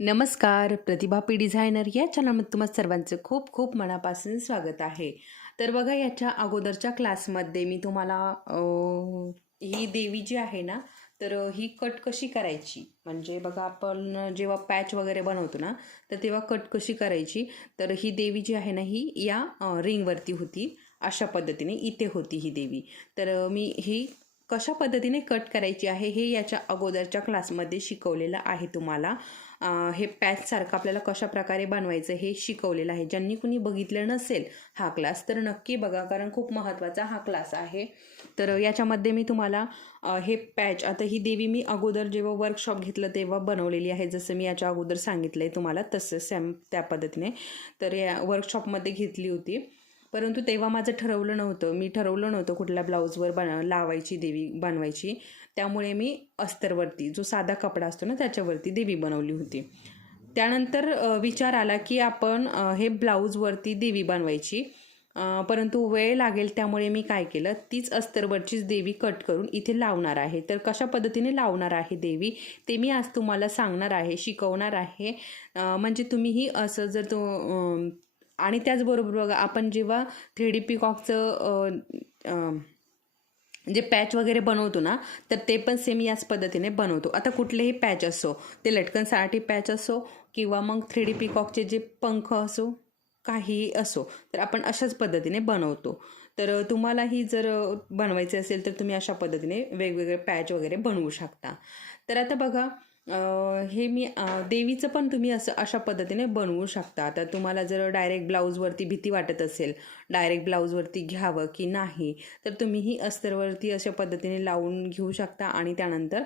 नमस्कार प्रतिभा P designer या चॅनलमध्ये तुम्हा सर्वांचं खूप खूप मनापासून स्वागत आहे. तर बघा याच्या अगोदरच्या क्लासमध्ये मी तुम्हाला ही देवी जी आहे ना तर ही कट कशी करायची? म्हणजे बघा आपण जेव्हा पॅच वगैरे बनवतो ना तर तेव्हा कट कशी करायची? तर ही देवी जी आहे ना ही या रिंगवरती होती. अशा पद्धतीने इथे होती ही देवी. तर मी ही कशा पद्धतीने कट करायची आहे हे याच्या अगोदरच्या क्लासमध्ये शिकवलेलं आहे तुम्हाला. हे पॅचसारखं आपल्याला कशा प्रकारे बनवायचं हे शिकवलेलं आहे. ज्यांनी कुणी बघितलं नसेल हा क्लास तर नक्की बघा कारण खूप महत्त्वाचा हा क्लास आहे. तर याच्यामध्ये मी तुम्हाला हे पॅच आता ही देवी मी अगोदर जेव्हा वर्कशॉप घेतलं तेव्हा बनवलेली आहे. जसं मी याच्या अगोदर सांगितलं आहे तुम्हाला तसं सेम त्या पद्धतीने. तर या वर्कशॉपमध्ये घेतली होती. परंतु तेव्हा माझं ठरवलं नव्हतं. मी ठरवलं नव्हतं कुठल्या ब्लाऊजवर बन लावायची देवी बनवायची. त्यामुळे मी अस्तरवरती जो साधा कपडा असतो ना त्याच्यावरती देवी बनवली होती. त्यानंतर विचार आला की आपण हे ब्लाऊजवरती देवी बनवायची. परंतु वेळ लागेल त्यामुळे मी काय केलं तीच अस्तरवरचीच देवी कट करून इथे लावणार आहे. तर कशा पद्धतीने लावणार आहे देवी ते मी आज तुम्हाला सांगणार आहे शिकवणार आहे. म्हणजे तुम्हीही असं जर तो आणि त्याचबरोबर बघा आपण जेव्हा थ्री डी पिकॉकचं जे पॅच वगैरे बनवतो ना तर ते पण सेम याच पद्धतीने बनवतो. आता कुठलेही पॅच असो ते लटकनसाठी पॅच असो किंवा मग थ्री डी पिकॉकचे जे पंख असो काहीही असो तर आपण अशाच पद्धतीने बनवतो. तर तुम्हालाही जर बनवायचे असेल तर तुम्ही अशा पद्धतीने वेगवेगळे पॅच वगैरे बनवू शकता. तर आता बघा हे मी देवीचं पण तुम्ही असं अशा पद्धतीने बनवू शकता. आता तुम्हाला जर डायरेक्ट ब्लाऊजवरती भीती वाटत असेल डायरेक्ट ब्लाऊजवरती घ्यावं की नाही तर तुम्ही ही अस्तरवरती अशा पद्धतीने लावून घेऊ शकता आणि त्यानंतर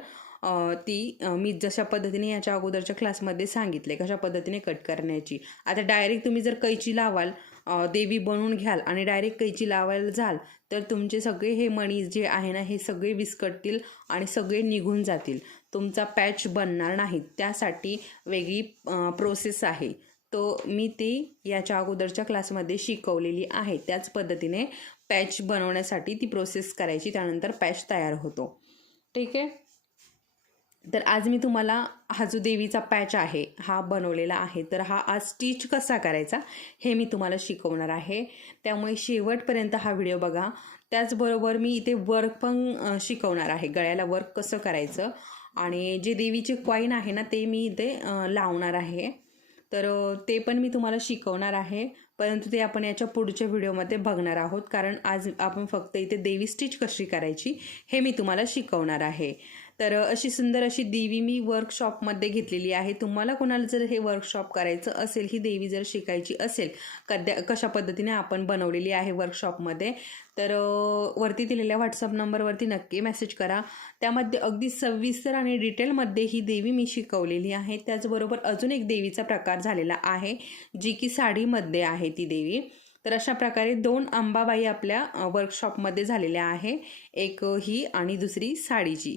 ती मी जशा पद्धतीने याच्या अगोदरच्या क्लासमध्ये सांगितले कशा पद्धतीने कट करण्याची. आता डायरेक्ट तुम्ही जर कैची लावाल देवी बनवून घ्याल आणि डायरेक्ट कैची लावायला जाल तर तुमचे सगळे हे मणी जे आहे ना हे सगळे विस्कटतील आणि सगळे निघून जातील. तुमचा पॅच बनणार नाही त्यासाठी वेगळी प्रोसेस आहे. तो मी ती याच्या अगोदरच्या क्लासमध्ये शिकवलेली आहे. त्याच पद्धतीने पॅच बनवण्यासाठी ती प्रोसेस करायची. त्यानंतर पॅच तयार होतो. ठीक आहे? तर आज मी तुम्हाला हा जो देवीचा पॅच आहे हा बनवलेला आहे. तर हा आज स्टिच कसा करायचा हे मी तुम्हाला शिकवणार आहे. त्यामुळे शेवटपर्यंत हा व्हिडिओ बघा. त्याचबरोबर मी इथे वर्क पण शिकवणार आहे. गळ्याला वर्क कसं करायचं आणि जे देवीचे कॉईन आहे ना ते मी इथे लावणार आहे. तर ते पण मी तुम्हाला शिकवणार आहे. परंतु ते आपण याच्या पुढच्या व्हिडिओमध्ये बघणार आहोत. कारण आज आपण फक्त इथे देवी स्टिच कशी करायची हे मी तुम्हाला शिकवणार आहे. तर अशी सुंदर अशी देवी मी वर्कशॉपमध्ये घेतलेली आहे. तुम्हाला कोणाला जर हे वर्कशॉप करायचं असेल ही देवी जर शिकायची असेल कद्या कशा पद्धतीने आपण बनवलेली आहे वर्कशॉपमध्ये तर वरती दिलेल्या व्हॉट्सअप नंबरवरती नक्की मेसेज करा. त्यामध्ये अगदी सविस्तर आणि डिटेलमध्ये ही देवी मी शिकवलेली आहे. त्याचबरोबर अजून एक देवीचा प्रकार झालेला आहे जी की साडीमध्ये आहे ती देवी. तर अशा प्रकारे दोन अंबाबाई आपल्या वर्कशॉपमध्ये झालेल्या आहे. एक ही आणि दुसरी साडीची.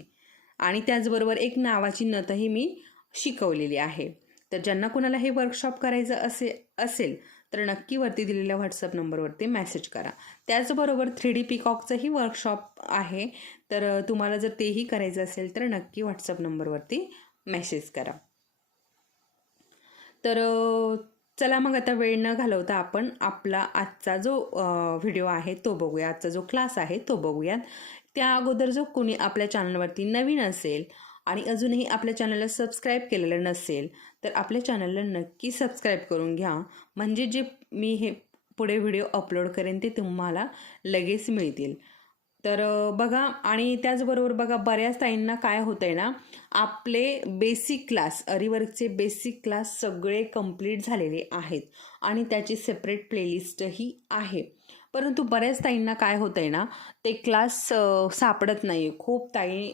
आणि त्याचबरोबर एक नावाची नतही मी शिकवलेली आहे. तर ज्यांना कुणाला हे वर्कशॉप करायचं असे असेल तर नक्की वरती दिलेल्या व्हॉट्सअप नंबरवरती मेसेज करा. त्याचबरोबर थ्री डी पिकॉकचंही वर्कशॉप आहे. तर तुम्हाला जर तेही करायचं असेल तर नक्की व्हॉट्सअप नंबरवरती मेसेज करा. तर चला मग आता वेळ न घालवता आपण आपला आजचा जो व्हिडिओ आहे तो बघूया. आजचा जो क्लास आहे तो बघूयात. त्या अगोदर जो कोणी आपल्या चॅनलवरती नवीन असेल आणि अजूनही आपल्या चॅनलला सबस्क्राईब केलेलं नसेल तर आपल्या चॅनलला नक्की सबस्क्राईब करून घ्या. म्हणजे जे मी हे पुढे व्हिडिओ अपलोड करेन ते तुम्हाला लगेच मिळतील. तर बघा आणि त्याचबरोबर बघा बऱ्याच ताईंना काय होतं आहे ना आपले बेसिक क्लास अरिवर्कचे बेसिक क्लास सगळे कंप्लीट झालेले आहेत. आणि त्याची सेपरेट प्लेलिस्टही आहे. परंतु बऱ्याच ताईंना काय होतं आहे ना ते क्लास सापडत नाही खूप ताई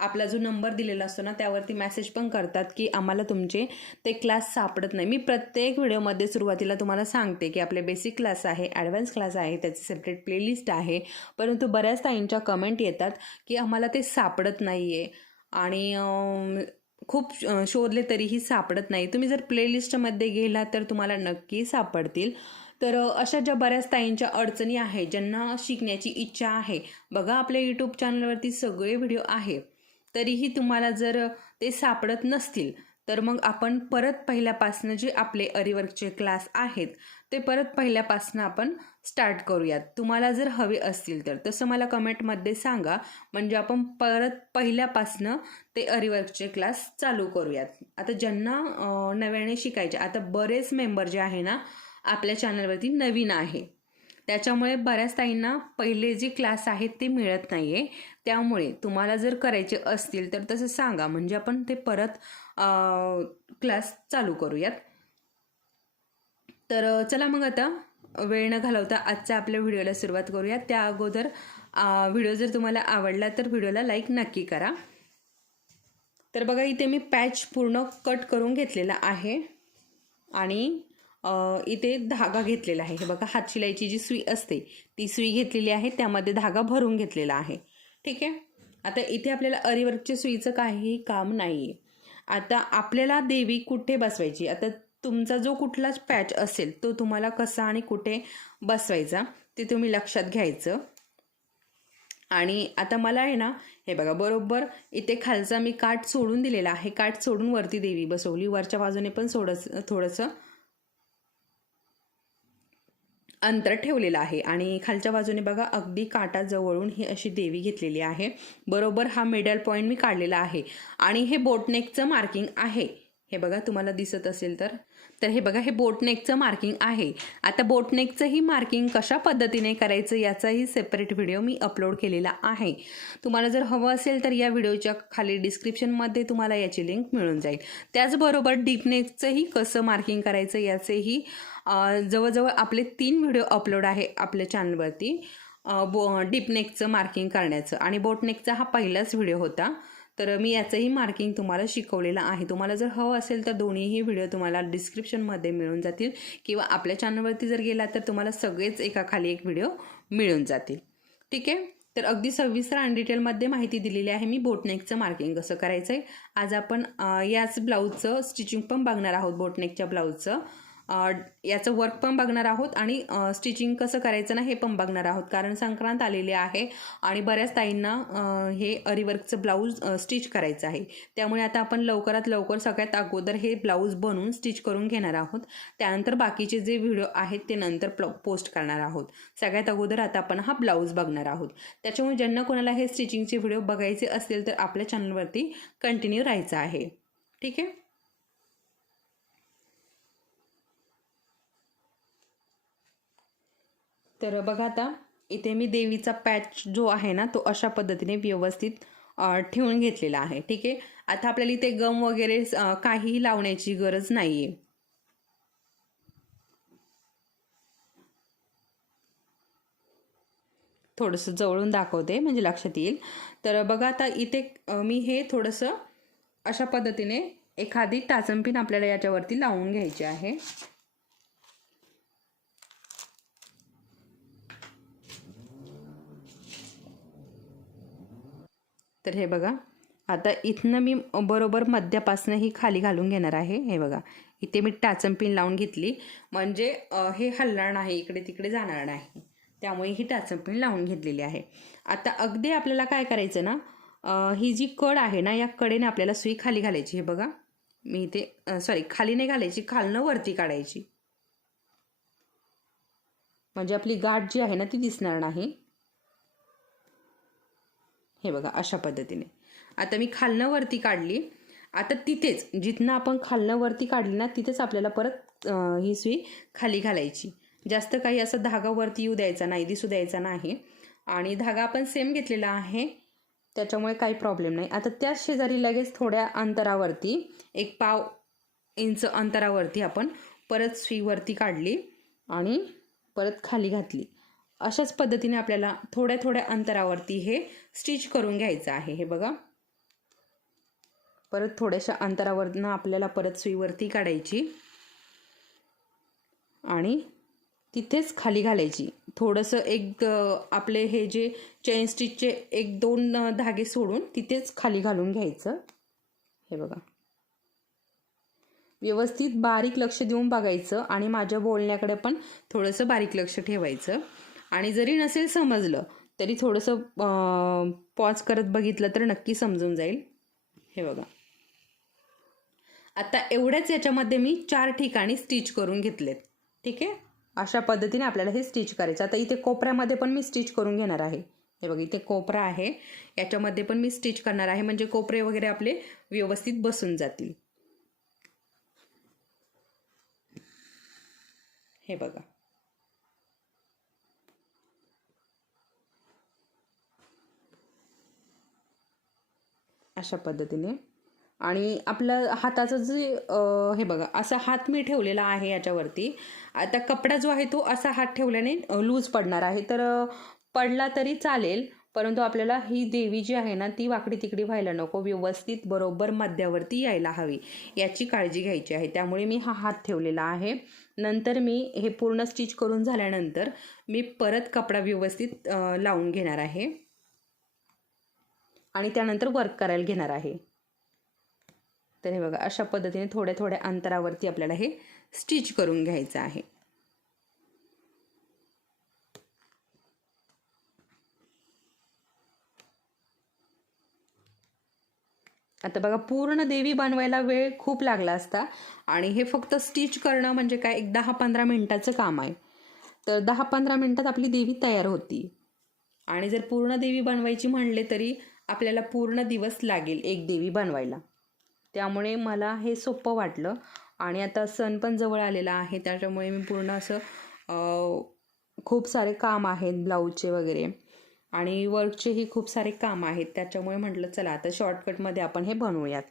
आपला जो नंबर दिलेला असतो ना त्यावरती मॅसेज पण करतात की आम्हाला तुमचे ते क्लास सापडत नाही. मी प्रत्येक व्हिडिओमध्ये सुरुवातीला तुम्हाला सांगते की आपले बेसिक क्लास आहे ॲडव्हान्स क्लास आहे त्याची सेपरेट प्लेलिस्ट आहे. परंतु बऱ्याच ताईंच्या कमेंट येतात की आम्हाला ते सापडत नाही आहे आणि खूप शोधले तरीही सापडत नाही. तुम्ही जर प्लेलिस्टमध्ये गेलात तर तुम्हाला नक्की सापडतील. तर अशा ज्या बऱ्याच ताईंच्या अडचणी आहेत ज्यांना शिकण्याची इच्छा आहे बघा आपल्या यूट्यूब चॅनलवरती सगळे व्हिडिओ आहे तरीही तुम्हाला जर ते सापडत नसतील तर मग आपण परत पहिल्यापासनं जे आपले अरिवर्कचे क्लास आहेत ते परत पहिल्यापासनं आपण स्टार्ट करूयात. तुम्हाला जर हवे असतील तर. तसं मला कमेंटमध्ये सांगा म्हणजे आपण परत पहिल्यापासनं ते अरिवर्कचे क्लास चालू करूयात. आता ज्यांना नव्याने शिकायचे आता बरेच मेंबर जे आहे ना आपल्या चॅनलवरती नवीन आहे. त्याच्यामुळे बऱ्याच ताईंना पहिले जे क्लास आहेत ते मिळत नाही आहे त्यामुळे तुम्हाला जर करायचे असतील तर तसं सांगा. म्हणजे आपण ते परत क्लास चालू करूयात. तर चला मग आता वेळ न घालवता आजच्या आपल्या व्हिडिओला सुरुवात करूया त्या अगोदर व्हिडिओ जर तुम्हाला आवडला तर व्हिडिओला लाईक नक्की करा. तर बघा इथे मी पॅच पूर्ण कट करून घेतलेला आहे. आणि इथे धागा घेतलेला आहे. हे बघा हात शिलाईची जी सुई असते ती सुई घेतलेली आहे. त्यामध्ये धागा भरून घेतलेला आहे. ठीक आहे? आता इथे आपल्याला अरिवर्कच्या सुईचं काहीही काम नाही आहे आता आपल्याला देवी कुठे बसवायची? आता तुमचा जो कुठलाच पॅच असेल तो तुम्हाला कसा आणि कुठे बसवायचा ते तुम्ही लक्षात घ्यायचं. आणि आता मला आहे ना हे बघा बरोबर इथे खालचा मी काठ सोडून दिलेला आहे. काठ सोडून वरती देवी बसवली. वरच्या बाजूने पण सोडस थोडंसं अंतर ठेवलेलं आहे. आणि खालच्या बाजूने बघा अगदी काटाजवळून ही अशी देवी घेतलेली आहे. बरोबर हा मिडल पॉईंट मी काढलेला आहे. आणि हे बोटनेकचं मार्किंग आहे. हे बघा तुम्हाला दिसत असेल तर. तर हे बघा हे बोटनेकचं मार्किंग आहे. आता बोटनेकचंही मार्किंग कशा पद्धतीने करायचं याचाही सेपरेट व्हिडिओ मी अपलोड केलेला आहे. तुम्हाला जर हवं असेल तर या व्हिडिओच्या खाली डिस्क्रिप्शनमध्ये तुम्हाला याची लिंक मिळून जाईल. त्याचबरोबर डीपनेकचंही कसं मार्किंग करायचं याचेही जवळजवळ आपले तीन व्हिडिओ अपलोड आहे आपल्या चॅनलवरती बो डीपनेकचं मार्किंग करण्याचं. आणि बोटनेकचा हा पहिलाच व्हिडिओ होता. तर मी याचंही मार्किंग तुम्हाला शिकवलेलं आहे. तुम्हाला जर हवं असेल तर दोन्हीही व्हिडिओ तुम्हाला डिस्क्रिप्शनमध्ये मिळून जातील. किंवा आपल्या चॅनलवरती जर गेला तर तुम्हाला सगळेच एका खाली एक व्हिडिओ मिळून जातील. ठीक आहे? तर अगदी सविस्तर आणि डिटेलमध्ये माहिती दिलेली आहे मी. बोटनेकचं मार्किंग कसं करायचं आहे आज आपण याच ब्लाऊजचं स्टिचिंग पण बघणार आहोत बोटनेकच्या ब्लाऊजचं याचं वर्क पण बघणार आहोत आणि स्टिचिंग कसं करायचं ना हे पण बघणार आहोत. कारण संक्रांत आलेली आहे आणि बऱ्याच ताईंना हे अरिवर्कचं ब्लाऊज स्टिच करायचं आहे. त्यामुळे आता आपण लवकरात लवकर सगळ्यात अगोदर हे ब्लाऊज बनवून स्टिच करून घेणार आहोत. त्यानंतर बाकीचे जे व्हिडिओ आहेत ते नंतर पोस्ट करणार आहोत. सगळ्यात अगोदर आता आपण हा ब्लाऊज बघणार आहोत. त्याच्यामुळे ज्यांना कोणाला हे स्टिचिंगचे व्हिडिओ बघायचे असतील तर आपल्या चॅनलवरती कंटिन्यू राहायचं आहे. ठीक आहे? तर बघा आता इथे मी देवीचा पॅच जो आहे ना तो अशा पद्धतीने व्यवस्थित ठेवून घेतलेला आहे. ठीक आहे? आता आपल्याला इथे गम वगैरे काहीही लावण्याची गरज नाही आहे थोडंसं जवळून दाखवते म्हणजे लक्षात येईल. तर बघा आता इथे मी हे थोडंसं अशा पद्धतीने एखादी टाचंपिन आपल्याला याच्यावरती लावून घ्यायची आहे. तर हे बघा. आता इथनं मी बरोबर मध्यापासनं ही खाली घालून घेणार आहे. हे बघा. इथे मी टाचम पिन लावून घेतली. म्हणजे हे हलणार नाही इकडे तिकडे जाणार नाही. त्यामुळे ही टाचम पिन लावून घेतलेली आहे. आता अगदी आपल्याला काय करायचं ना ही जी कड आहे ना या कडेने आपल्याला सुई खाली घालायची. हे बघा. मी इथे सॉरी खाली नाही घालायची खालनं वरती काढायची. म्हणजे आपली गाठ जी आहे ना ती दिसणार नाही. हे बघा अशा पद्धतीने. आता मी खालनं वरती काढली. आता तिथेच जिथनं आपण खालनं वरती काढली ना तिथेच आपल्याला परत ही सुई खाली घालायची. जास्त काही असं धागा वरती येऊ द्यायचा नाही दिसू द्यायचा नाही. आणि धागा आपण सेम घेतलेला आहे. त्याच्यामुळे काही प्रॉब्लेम नाही. आता त्याच शेजारी लगेच थोड्या अंतरावरती एक पाव इंच अंतरावरती आपण परत सुई वरती काढली आणि परत खाली घातली. अशाच पद्धतीने आपल्याला थोड्या थोड्या अंतरावरती हे स्टिच करून घ्यायचं आहे. हे बघा. परत थोड्याशा अंतरावरनं आपल्याला परत सुईवरती काढायची. आणि तिथेच खाली घालायची. थोडंसं एक आपले हे जे चेन स्टिचचे एक दोन धागे सोडून तिथेच खाली घालून घ्यायचं. हे बघा. व्यवस्थित बारीक लक्ष देऊन बघायचं आणि माझ्या बोलण्याकडे पण थोडंसं बारीक लक्ष ठेवायचं. आणि जरी नसेल समजलं तरी थोडंसं पॉज करत बघितलं तर नक्की समजून जाईल. हे बघा. आता एवढ्याच याच्यामध्ये मी चार ठिकाणी स्टिच करून घेतलेत. ठीक आहे? अशा पद्धतीने आपल्याला हे स्टिच करायचं. आता इथे कोपऱ्यामध्ये पण मी स्टिच करून घेणार आहे. हे बघ इथे कोपरा आहे. याच्यामध्ये पण मी स्टिच करणार आहे. म्हणजे कोपरे वगैरे आपले व्यवस्थित बसून जातील. हे बघा. अशा पद्धतीने. आणि आपलं हाताचं जे हे बघा असा हात मी ठेवलेला आहे याच्यावरती. आता कपडा जो आहे तो असा हात ठेवल्याने लूज पडणार आहे. तर पडला तरी चालेल परंतु आपल्याला ही देवी जी आहे ना ती वाकडी तिकडी व्हायला नको. व्यवस्थित बरोबर मध्यावरती यायला हवी. याची काळजी घ्यायची आहे. त्यामुळे मी हा हात ठेवलेला आहे. नंतर मी हे पूर्ण स्टिच करून झाल्यानंतर मी परत कपडा व्यवस्थित लावून घेणार आहे. आणि त्यानंतर वर्क करायला घेणार आहे. तर हे बघा अशा पद्धतीने थोड्या थोड्या अंतरावरती आपल्याला हे स्टिच करून घ्यायचं आहे. आता बघा पूर्ण देवी बनवायला वेळ खूप लागला असता आणि हे फक्त स्टिच करणं म्हणजे काय एक दहा पंधरा मिनटाचं काम आहे. तर दहा पंधरा मिनटात आपली देवी तयार होती. आणि जर पूर्ण देवी बनवायची म्हणले तरी आपल्याला पूर्ण दिवस लागेल एक देवी बनवायला. त्यामुळे मला हे सोपं वाटलं. आणि आता सण पण जवळ आलेला आहे त्याच्यामुळे मी पूर्ण असं खूप सारे काम आहेत ब्लाऊजचे वगैरे. आणि वर्कचेही खूप सारे काम आहेत त्याच्यामुळे म्हटलं चला आता शॉर्टकटमध्ये आपण हे बनवूयात.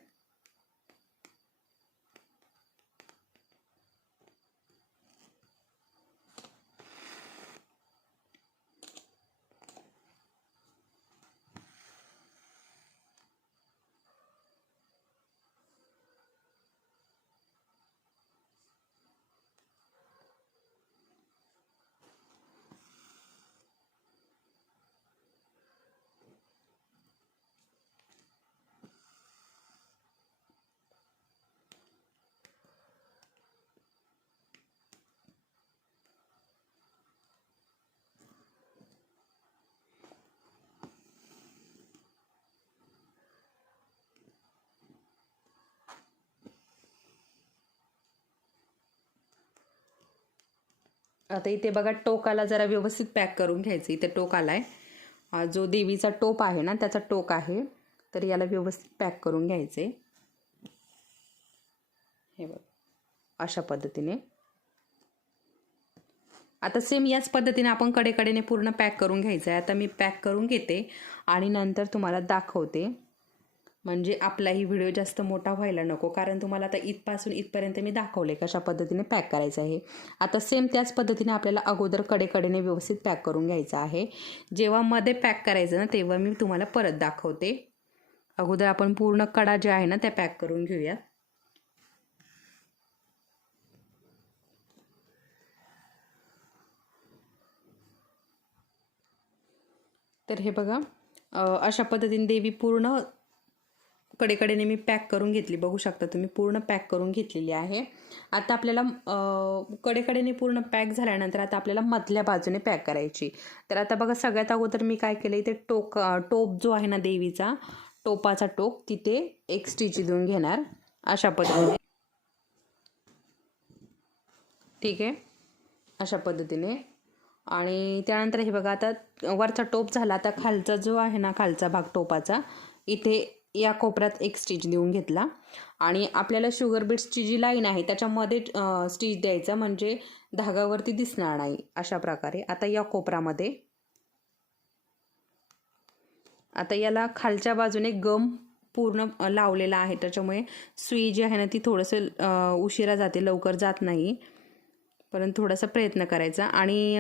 आता इथे बघा टोकाला जरा व्यवस्थित पॅक करून घ्यायचं. इथे टोक आला आहे जो देवीचा टोप आहे ना त्याचा टोक आहे. तर याला व्यवस्थित पॅक करून घ्यायचे. हे बघ अशा पद्धतीने. आता सेम याच पद्धतीने आपण कडेकडेने पूर्ण पॅक करून घ्यायचं आहे आता मी पॅक करून घेते आणि नंतर तुम्हाला दाखवते. म्हणजे आपलाही व्हिडिओ जास्त मोठा व्हायला नको. कारण तुम्हाला आता इथपासून इथपर्यंत मी दाखवले कशा पद्धतीने पॅक करायचं आहे. आता सेम त्याच पद्धतीने आपल्याला अगोदर कडेकडेने व्यवस्थित पॅक करून घ्यायचं आहे. जेव्हा मध्ये पॅक करायचं ना तेव्हा मी तुम्हाला परत दाखवते. अगोदर आपण पूर्ण कडा ज्या आहे ना त्या पॅक करून घेऊया. तर हे बघा अशा पद्धतीने देवी पूर्ण कडेकडेने मी पॅक करून घेतली. बघू शकता तुम्ही पूर्ण पॅक करून घेतलेली आहे. आता आपल्याला कडेकडेने पूर्ण पॅक झाल्यानंतर आता आपल्याला मधल्या बाजूने पॅक करायची. तर आता बघा सगळ्यात अगोदर मी काय केलं इथे टोक टोप जो आहे ना देवीचा टोपाचा टोक तिथे एक स्टिच देऊन घेणार. अशा पद्धतीने. ठीक आहे? अशा पद्धतीने. आणि त्यानंतर हे बघा आता वरचा टोप झाला. आता खालचा जो आहे ना खालचा भाग टोपाचा इथे या कोपऱ्यात एक स्टिच देऊन घेतला. आणि आपल्याला शुगर बीट्सची जी लाईन आहे त्याच्यामध्ये स्टिच द्यायचा म्हणजे धागावरती दिसणार नाही अशा प्रकारे. आता या कोपऱ्यामध्ये आता याला खालच्या बाजूने गम पूर्ण लावलेला आहे. त्याच्यामुळे सुई जी आहे ना ती थोडंसं उशिरा जाते लवकर जात नाही. परंतु थोडासा प्रयत्न करायचा. आणि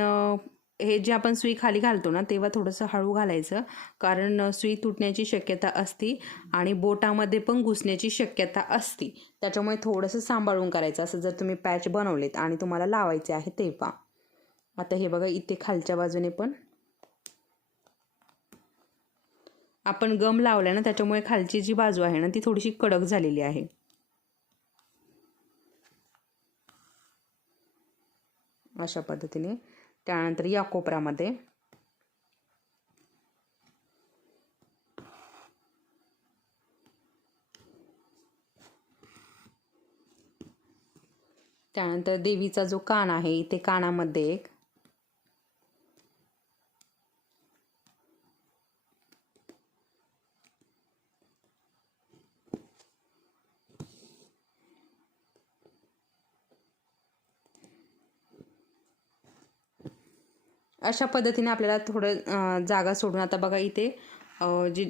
हे जे आपण सुई खाली घालतो ना तेव्हा थोडंसं हळू घालायचं. कारण सुई तुटण्याची शक्यता असती आणि बोटामध्ये पण घुसण्याची शक्यता असती. त्याच्यामुळे थोडंसं सांभाळून करायचं. असं जर तुम्ही पॅच बनवलेत आणि तुम्हाला लावायचे आहे तेव्हा. आता हे बघा इथे खालच्या बाजूने पण. आपण गम लावल्या ना त्याच्यामुळे खालची जी बाजू आहे ना ती थोडीशी कडक झालेली आहे. अशा पद्धतीने. त्यानंतर या कोपऱ्यामध्ये त्यानंतर देवीचा जो कान आहे इथे कानामध्ये एक अशा पद्धतीने आपल्याला थोडं जागा सोडून आता बघा इथे जे जी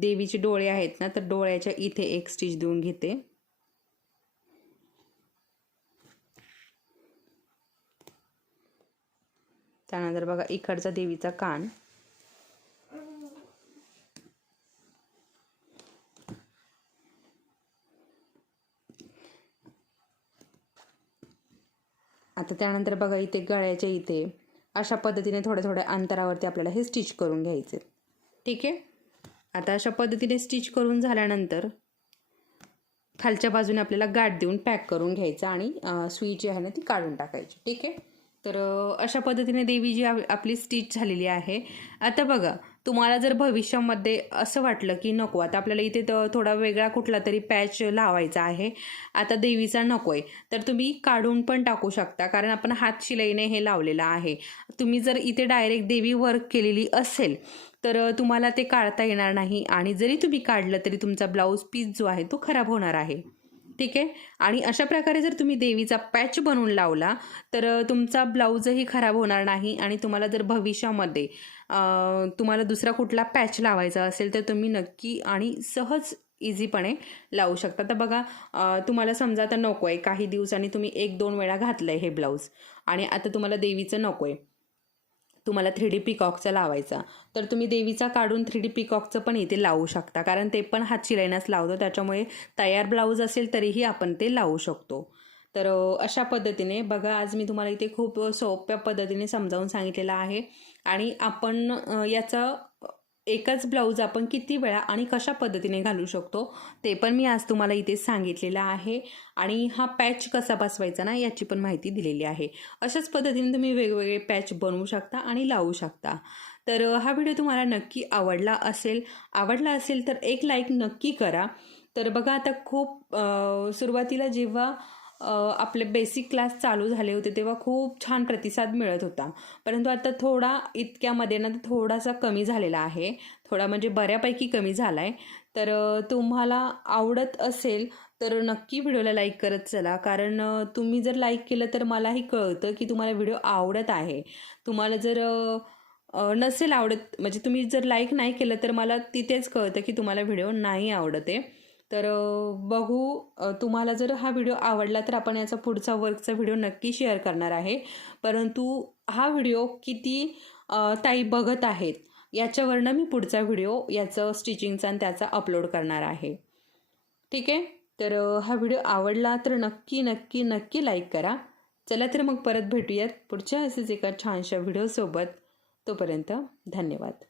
देवीचे डोळे आहेत ना तर डोळ्याच्या इथे एक स्टिच देऊन घेते. त्यानंतर बघा इकडचा देवीचा कान. आता त्यानंतर बघा इथे गळ्याच्या इथे. अशा पद्धतीने थोड्या थोड्या अंतरावरती आपल्याला हे स्टिच करून घ्यायचे. ठीक आहे? आता अशा पद्धतीने स्टिच करून झाल्यानंतर खालच्या बाजूने आपल्याला गाठ देऊन पॅक करून घ्यायचं आणि सुई जी आहे ना ती काढून टाकायची. ठीक आहे? तर अशा पद्धतीने देवी जी आपली स्टिच झालेली आहे. आता बघा तुम्हाला जर भविष्यामध्ये असं वाटलं की नको आता आपल्याला इथे थोडा वेगळा कुठला तरी पॅच लावायचा आहे आता देवीचा नको आहे तर तुम्ही काढून पण टाकू शकता कारण आपण हात शिलाईने हे लावलेलं आहे. तुम्ही जर इथे डायरेक्ट देवी वर्क केलेली असेल तर तुम्हाला ते काढता येणार नाही आणि जरी तुम्ही काढलं तरी तुमचा ब्लाऊज पीस जो आहे तो खराब होणार आहे. ठीक आहे? आणि अशा प्रकारे जर तुम्ही देवीचा पॅच बनवून लावला तर तुमचा ब्लाऊजही खराब होणार नाही आणि तुम्हाला जर भविष्यामध्ये तुम्हाला दुसरा कुठला पॅच लावायचा असेल तर तुम्ही नक्की आणि सहज इझीपणे लावू शकता. तर बघा तुम्हाला समजा आता नको आहे काही दिवसांनी तुम्ही एक दोन वेळा घातलं आहे हे ब्लाऊज आणि आता तुम्हाला देवीचं नको आहे तुम्हाला थ्री डी पिकॉकचा लावायचा. तर तुम्ही देवीचा काढून थ्री डी पिकॉकचं पण इथे लावू शकता कारण ते पण हात शिलाईनाच लावतो त्याच्यामुळे तयार ब्लाऊज असेल तरीही आपण ते लावू शकतो. तर अशा पद्धतीने बघा आज मी तुम्हाला इथे खूप सोप्या पद्धतीने समजावून सांगितलेलं आहे. आणि आपण याचा एकच ब्लाऊज आपण किती वेळा आणि कशा पद्धतीने घालू शकतो ते पण मी आज तुम्हाला इथे सांगितलेलं आहे. आणि हा पॅच कसा बसवायचा ना याची पण माहिती दिलेली आहे. अशाच पद्धतीने तुम्ही वेगवेगळे पॅच बनवू शकता आणि लावू शकता. तर हा व्हिडिओ तुम्हाला नक्की आवडला असेल आवडला असेल तर एक लाईक नक्की करा. तर बघा आता खूप सुरुवातीला जेव्हा आपले बेसिक क्लास चालू झाले होते तेव्हा खूप छान प्रतिसाद मिळत होता. परंतु आता थोडा इतक्यामध्ये ना थोडासा कमी झालेला आहे. थोडा म्हणजे बऱ्यापैकी कमी झाला आहे तर तुम्हाला आवडत असेल तर नक्की व्हिडिओला लाईक करत चला. कारण तुम्ही जर लाईक केलं तर मलाही कळतं की तुम्हाला व्हिडिओ आवडत आहे. तुम्हाला जर नसेल आवडत म्हणजे तुम्ही जर लाईक नाही केलं तर मला तिथेच कळतं की तुम्हाला व्हिडिओ नाही आवडत आहे. तर बघू तुम्हाला जर हा व्हिडिओ आवडला तर आपण याचा पुढचा वर्कचा व्हिडिओ नक्की शेअर करणार आहे. परंतु हा व्हिडिओ किती ताई बघत आहेत याच्यावरनं मी पुढचा व्हिडिओ याचं स्टिचिंगचा आणि त्याचा अपलोड करणार आहे. ठीक आहे? तर हा व्हिडिओ आवडला तर नक्की नक्की नक्की लाईक करा. चला तर मग परत भेटूयात पुढच्या असेच एका छानशा व्हिडिओसोबत. तोपर्यंत धन्यवाद.